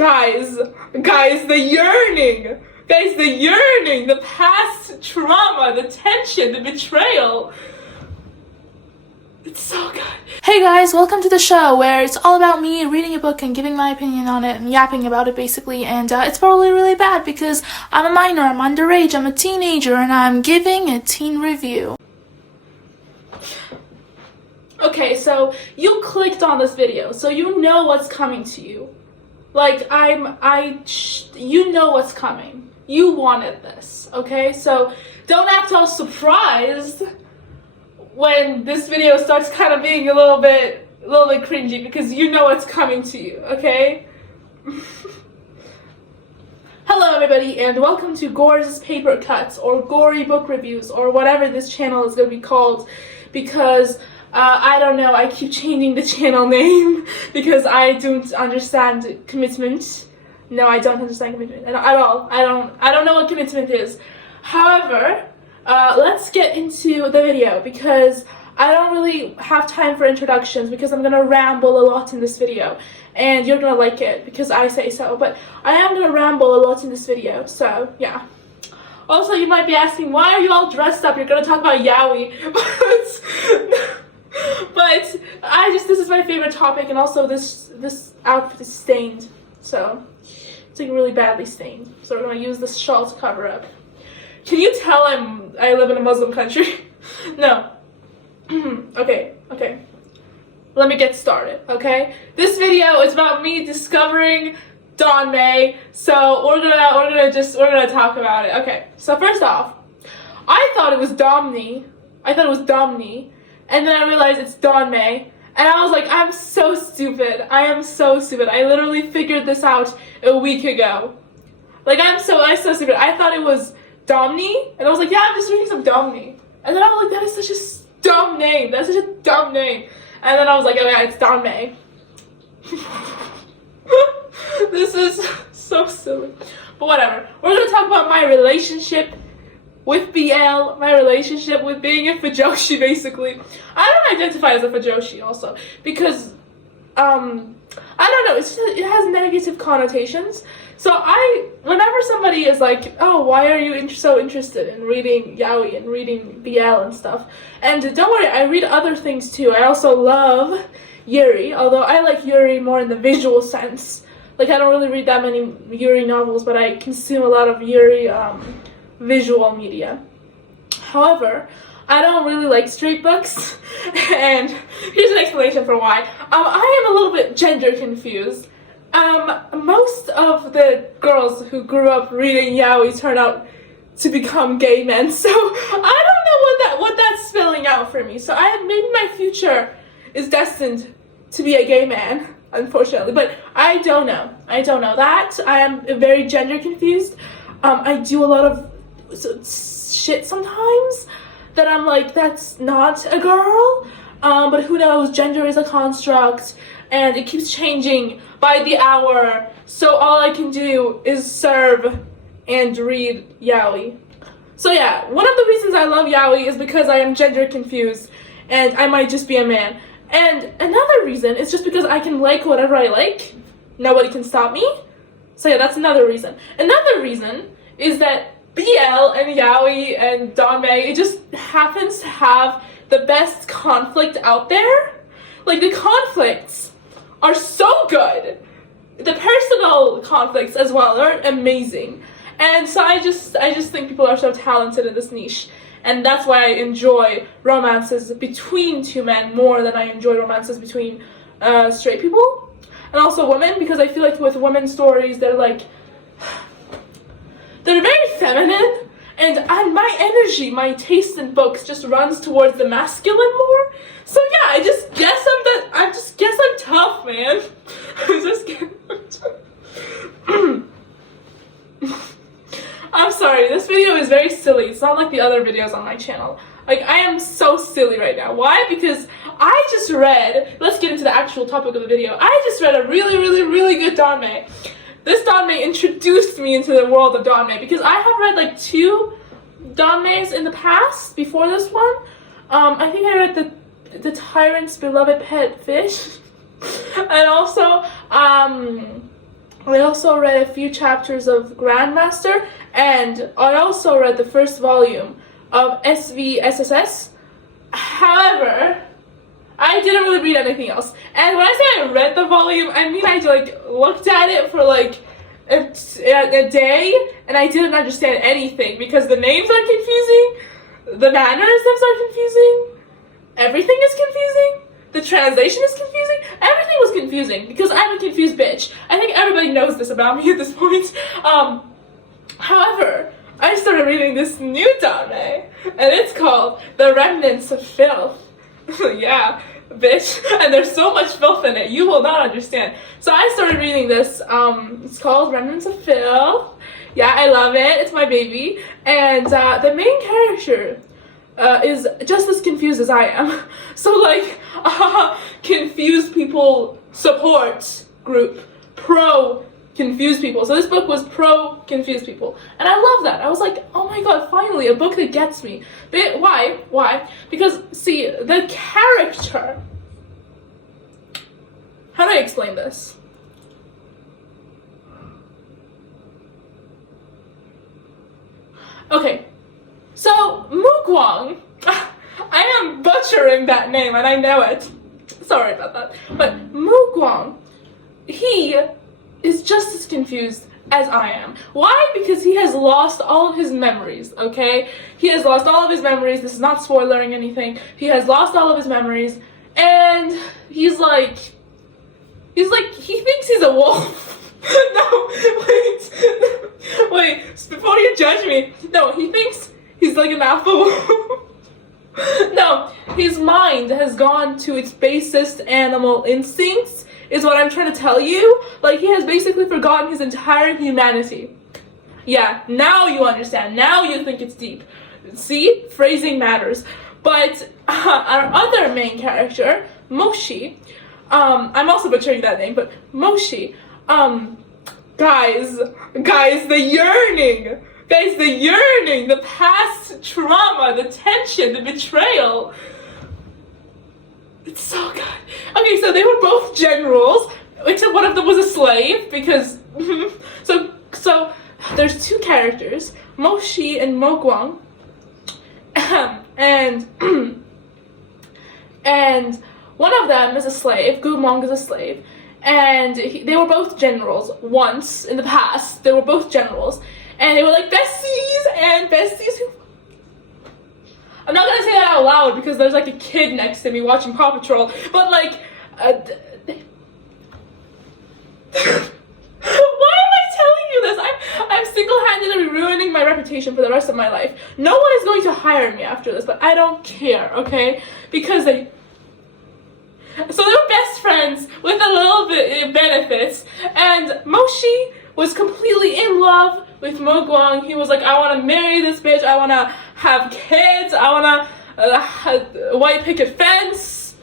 Guys, the yearning, the past trauma, the tension, the betrayal. It's so good. Hey guys, welcome to the show where it's all about me reading a book and giving my opinion on it and yapping about it basically, and it's probably really bad because I'm a minor, I'm underage, I'm a teenager, and I'm giving a teen review. Okay, so you clicked on this video, so you know what's coming to you. Like, you know what's coming. You wanted this, okay? So don't act all surprised when this video starts kind of being a little bit cringy, because you know what's coming to you, okay? Hello everybody, and welcome to Gore's Paper Cuts, or Gory Book Reviews, or whatever this channel is going to be called, because I don't know, I keep changing the channel name because I don't understand commitment. No, I don't understand commitment at all. I don't know what commitment is. However, let's get into the video because I don't really have time for introductions because I'm gonna ramble a lot in this video, and you're gonna like it because I say so, but I am gonna ramble a lot in this video, so yeah. Also, you might be asking, why are you all dressed up? You're gonna talk about yaoi, but this is my favorite topic, and also this outfit is stained, so it's like really badly stained, so we're gonna use this shawl to cover up. Can you tell I live in a Muslim country? No. Okay. Let me get started, okay? This video is about me discovering Danmei, so we're gonna talk about it. Okay, so first off, I thought it was Domni, and then I realized it's Danmei, and I was like, I'm so stupid. I literally figured this out a week ago. Like, I'm so stupid. I thought it was Domni, and I was like, yeah, I'm just reading some Domni. And then I was like, that is such a dumb name. And then I was like, oh yeah, it's Danmei. This is so silly. But whatever. We're gonna talk about my relationship with BL, my relationship with being a fujoshi, basically. I don't identify as a fujoshi also, because, I don't know, it has negative connotations. So whenever somebody is like, oh, why are you so interested in reading yaoi and reading BL and stuff? And don't worry, I read other things too. I also love Yuri, although I like Yuri more in the visual sense. Like, I don't really read that many Yuri novels, but I consume a lot of Yuri, visual media. However, I don't really like straight books, and here's an explanation for why. I am a little bit gender confused. Most of the girls who grew up reading yaoi turn out to become gay men, so I don't know what that's spelling out for me. So maybe my future is destined to be a gay man, unfortunately, but I don't know that. I am very gender confused. I do a lot of shit sometimes that I'm like, that's not a girl, but who knows, gender is a construct and it keeps changing by the hour, so all I can do is serve and read yaoi. So yeah, one of the reasons I love yaoi is because I am gender confused and I might just be a man, and another reason is just because I can like whatever I like, nobody can stop me. So yeah, that's another reason. Another reason is that BL and yaoi and Danmei, it just happens to have the best conflict out there. Like, the conflicts are so good. The personal conflicts as well are amazing. And so I just think people are so talented in this niche. And that's why I enjoy romances between two men more than I enjoy romances between straight people. And also women, because I feel like with women's stories, they're very feminine, and my energy, my taste in books just runs towards the masculine more. So yeah, I just guess I'm tough, man. I'm sorry, this video is very silly. It's not like the other videos on my channel. Like, I am so silly right now. Why? Because I just read, let's get into the actual topic of the video. I just read a really good Danmei. This Danmei introduced me into the world of Danmei, because I have read like 2 Danmeis in the past before this one. I think I read the Tyrant's Beloved Pet Fish, and also I also read a few chapters of Grandmaster, and I also read the first volume of SVSSS. However, I didn't really read anything else. And when I say I read the volume, I mean I like looked at it for like a day, and I didn't understand anything because the names are confusing, the mannerisms are confusing, everything is confusing. The translation is confusing. Everything was confusing because I'm a confused bitch. I think everybody knows this about me at this point. However, I started reading this new Danmei, and it's called The Remnants of Filth. Yeah, bitch. And there's so much filth in it, you will not understand. So I started reading this. It's called Remnants of Filth. Yeah, I love it. It's my baby. And the main character is just as confused as I am. So like, confused people support group, pro confused people. So this book was pro confused people, and I love that. I was like, oh my god, finally a book that gets me. But why? Because see, the character. How do I explain this? Okay. So, Mugwang, I am butchering that name and I know it. Sorry about that. But Mugwang, he is just as confused as I am. Why? Because he has lost all of his memories, okay? He has lost all of his memories. This is not spoiling anything. He has lost all of his memories, and he thinks he's a wolf. No, wait, before you judge me, no, he thinks he's like an alpha wolf. No, his mind has gone to its basest animal instincts, is what I'm trying to tell you. Like, he has basically forgotten his entire humanity. Yeah, now you understand. Now you think it's deep. See? Phrasing matters. But our other main character, Moshi, I'm also butchering that name, but Moshi, guys, the yearning, the past trauma, the tension, the betrayal. It's so good. Okay, so they were both generals, except one of them was a slave, because, so there's two characters, Moshi and Mogwang, and one of them is a slave, Gumong is a slave, and they were both generals once in the past. They were both generals, and they were like besties who... I'm not gonna say that out loud because there's like a kid next to me watching Paw Patrol, but like, why am I telling you this? I'm single-handedly ruining my reputation for the rest of my life. No one is going to hire me after this, but I don't care, okay? Because so they were best friends with a little bit of benefits, and Moshi was completely in love with Mogwang. He was like, I want to marry this bitch, I want to have kids, I want to white picket fence,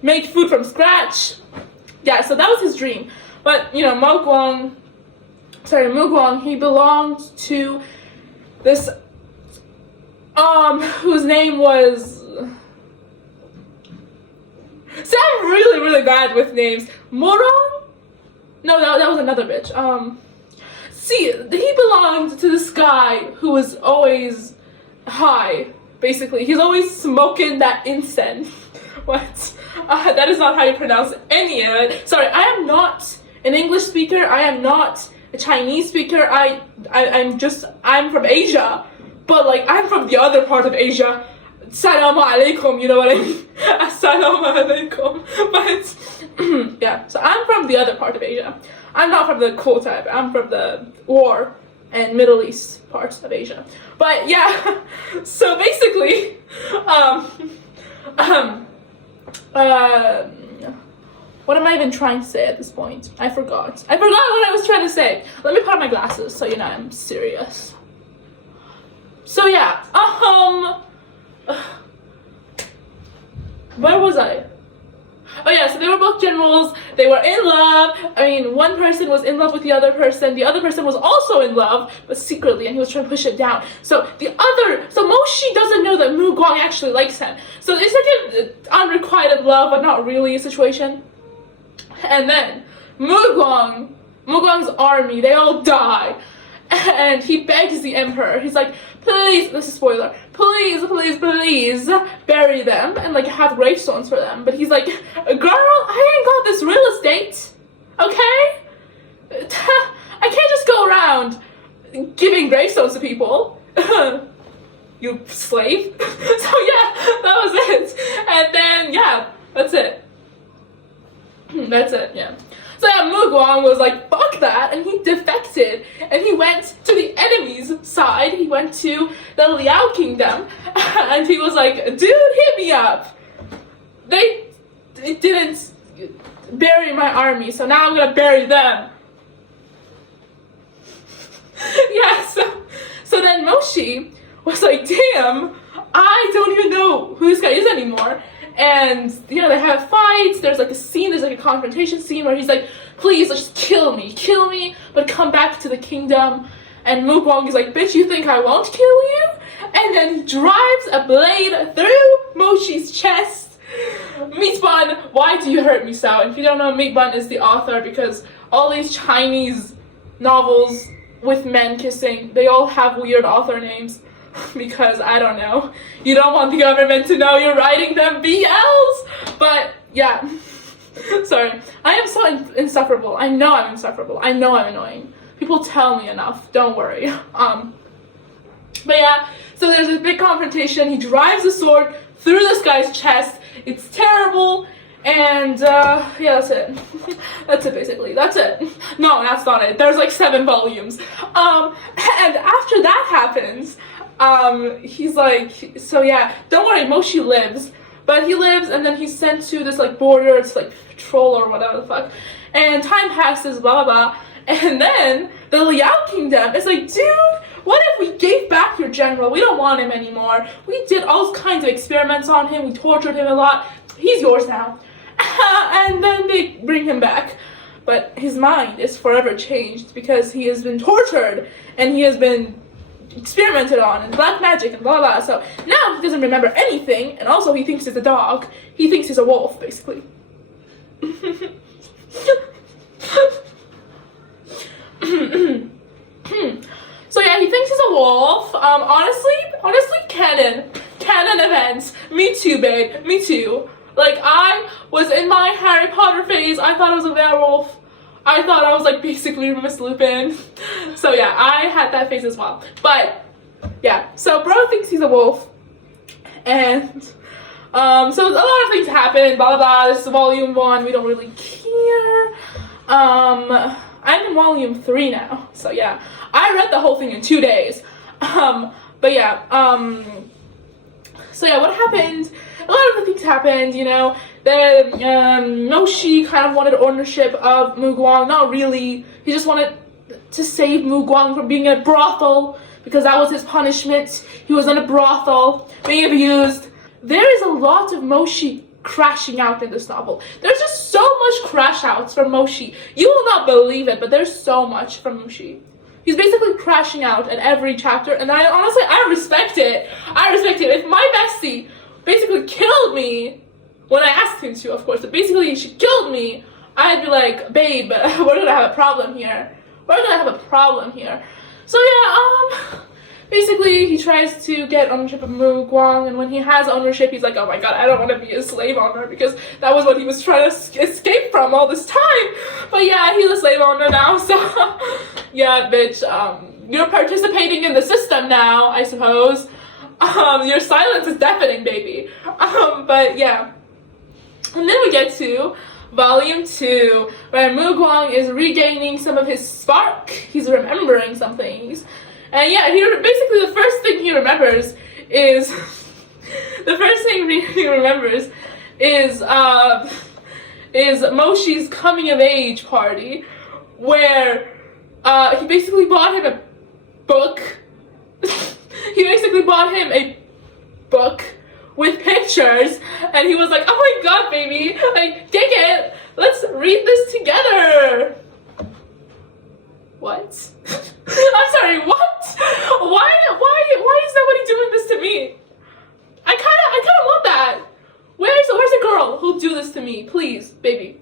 make food from scratch. Yeah, so that was his dream. But, you know, Mogwang, he belonged to this, whose name was... See, I'm really, really bad with names. Morong? No, that was another bitch. See, he belonged to this guy who was always high, basically. He's always smoking that incense. What? That is not how you pronounce any of it. Sorry, I am not an English speaker. I am not a Chinese speaker. I'm from Asia. But, like, I'm from the other part of Asia. Assalamu alaikum, you know what I mean? Assalamu alaikum. But, yeah, so I'm from the other part of Asia. I'm not from the cool type. I'm from the war and Middle East part of Asia. But, yeah, so basically, what am I even trying to say at this point? I forgot what I was trying to say. Let me put on my glasses so you know I'm serious. So, yeah, where was I? Oh yeah, so they were both generals, they were in love. I mean, one person was in love with the other person was also in love, but secretly, and he was trying to push it down. So Moshi doesn't know that Mugwang actually likes him. So it's like an unrequited love, but not really a situation. And then Mugwang Mugwang's army, they all die. And he begs the emperor, he's like, please, this is spoiler, please, please, please, bury them and like have gravestones for them. But he's like, girl, I ain't got this real estate, okay? I can't just go around giving gravestones to people. You slave. So yeah, that was it. And then yeah, that's it. That's it, yeah. So yeah, Mugwang was like, fuck that, and he defected, and he went to the enemy's side. He went to the Liao Kingdom, and he was like, dude, hit me up. They didn't bury my army, so now I'm gonna bury them. Yeah, so then Moshi was like, damn, I don't even know who this guy is anymore. And, you know, they have fights, there's like a scene, there's like a confrontation scene where he's like, please, just kill me, but come back to the kingdom. And Mugwang is like, bitch, you think I won't kill you? And then he drives a blade through Moshi's chest. Meatbun, why do you hurt me so? And if you don't know, Meatbun is the author, because all these Chinese novels with men kissing, they all have weird author names. Because, I don't know, you don't want the government to know you're writing them BLs, but yeah, sorry, I am so insufferable. I know I'm insufferable. I know I'm annoying. People tell me enough, don't worry. But yeah, so there's a big confrontation. He drives the sword through this guy's chest. It's terrible. And yeah, that's it. That's it basically. That's it. No, that's not it. There's like 7 volumes. And after that happens, he's like, so yeah, don't worry, Moshi lives. But he lives, and then he's sent to this like border, it's like patrol or whatever the fuck. And time passes, blah blah blah. And then the Liao Kingdom is like, dude, what if we gave back your general? We don't want him anymore. We did all kinds of experiments on him. We tortured him a lot. He's yours now. And then they bring him back. But his mind is forever changed because he has been tortured and he has been experimented on and black magic and blah blah. So now he doesn't remember anything, and also he thinks he's a dog. He thinks he's a wolf, basically. So yeah, he thinks he's a wolf. Honestly, canon events. Me too, babe. Me too. Like, I was in my Harry Potter phase. I thought I was a werewolf. I thought I was like basically Miss Lupin. So yeah, I had that phase as well. But yeah, so bro thinks he's a wolf. And so a lot of things happen, blah blah blah. This is volume 1, we don't really care. I'm in volume 3 now. So yeah, I read the whole thing in 2 days. But yeah, so yeah, what happened? A lot of the things happened, you know. Moshi kind of wanted ownership of Mugwang. Not really. He just wanted to save Mugwang from being in a brothel, because that was his punishment. He was in a brothel, being abused. There is a lot of Moshi crashing out in this novel. There's just so much crash outs from Moshi. You will not believe it, but there's so much from Moshi. He's basically crashing out at every chapter, and I respect it. I respect it. If my bestie basically killed me when I asked him to, of course, but basically she killed me, I'd be like, babe, we're gonna have a problem here. So yeah, basically he tries to get ownership of Mugwang, and when he has ownership, he's like, oh my god, I don't want to be a slave owner, because that was what he was trying to escape from all this time. But yeah, he's a slave owner now, so yeah, bitch, you're participating in the system now, I suppose. Your silence is deafening, baby. But yeah. And then we get to volume 2, where Mugwang is regaining some of his spark. He's remembering some things. And yeah, basically the first thing he remembers is Moshi's coming of age party, where he basically bought him a book. He basically bought him a book with pictures, and he was like, oh my god, baby, like, take it, let's read this together. What? I'm sorry, what? Why is nobody doing this to me? I kinda want that. Where's a girl who'll do this to me? Please, baby.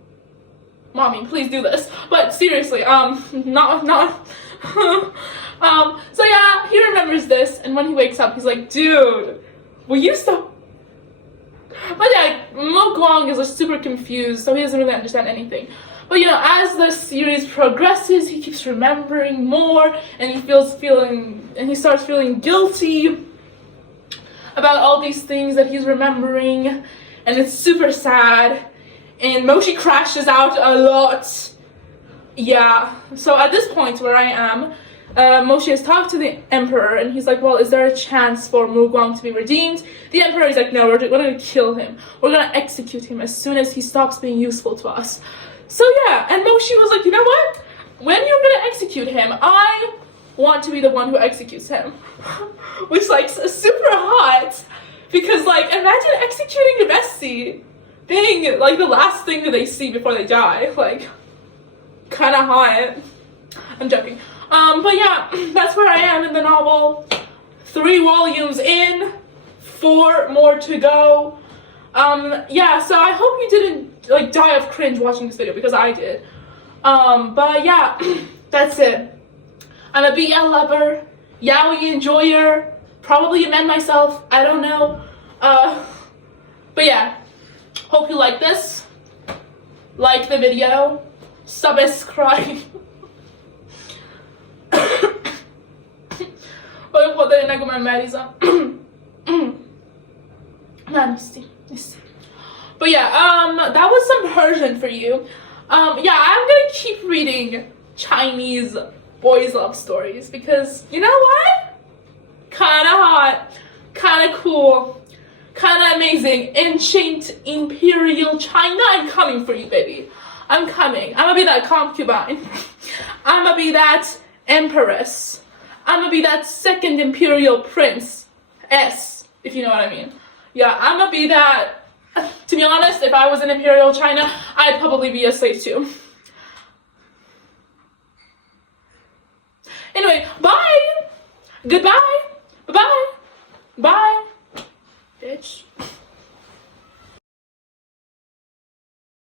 mommy, please do this. But seriously, not. So yeah, he remembers this, and when he wakes up, he's like, dude, will you stop? But yeah, Mo Guang is like super confused, so he doesn't really understand anything. But you know, as the series progresses, he keeps remembering more, and he starts feeling guilty about all these things that he's remembering, and it's super sad. And Moshi crashes out a lot. Yeah, so at this point where I am, Moshi has talked to the Emperor, and he's like, well, is there a chance for Mu Guang to be redeemed? The Emperor is like, no, we're gonna kill him. We're gonna execute him as soon as he stops being useful to us. So yeah, and Moshi was like, you know what? When you're gonna execute him, I want to be the one who executes him. Which, like, super hot. Because, like, imagine executing your bestie being, like, the last thing that they see before they die. Like, kinda hot. I'm joking. But yeah, that's where I am in the novel. 3 volumes in, 4 more to go. Yeah, so I hope you didn't, like, die of cringe watching this video, because I did. But yeah, that's it. I'm a BL lover, yaoi enjoyer, probably a man myself, I don't know. But yeah, hope you like this. Like the video, subscribe. But yeah, that was some Persian for you. Yeah, I'm gonna keep reading Chinese boys' love stories because, you know what? Kinda hot, kinda cool, kinda amazing. Ancient Imperial China, I'm coming for you, baby. I'm coming. I'm gonna be that concubine. I'm gonna be that empress. I'm gonna be that second imperial prince. If you know what I mean. Yeah, I'm gonna be that. To be honest, if I was in Imperial China, I'd probably be a slave too. Anyway, bye! Goodbye!